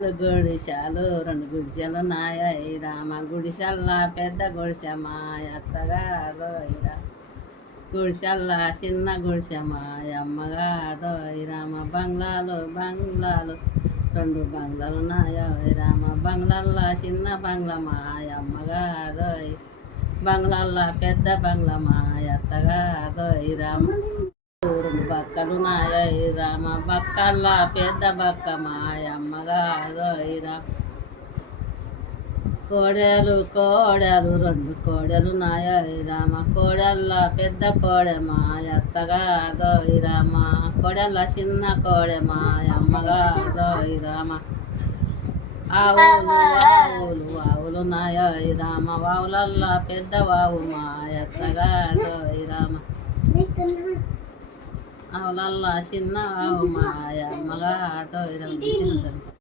గుడిశాలు రెండు గుడిసెలు నాయ రామ గుడిసెల్లా పెద్ద గుడిసె మాయ అత్తగారు గుడిసెల్లా చిన్న గుడిసె మాయ అమ్మగారు రామ బంగ్లాలు బంగ్లాలు రెండు బంగ్లాలు నాయ రామ బంగ్లాల్లా చిన్న బంగ్లా మాయ అమ్మగారు బంగ్లాల్లా పెద్ద బంగ్లా మాయ అత్తగారు రామ రెండు బక్కలు నాయ రామ బక్కల్లా పెద్ద బక్క మాయ అమ్మగారు రామ కోడెలు కోడెలు రెండు కోడెలు నాయ రామ కోడెల్లా పెద్ద కోడె మాయ అత్తగారు రామ కోడెల్లా చిన్న కోడె మాయ అమ్మగారు రామ ఆవులు ఆవులు ఆవులు నాయ రామ వావులల్లా పెద్ద వావు మాయ అత్తగారు రామ ఆవులల్లా చిన్న ఆవు మాయ అమ్మగారు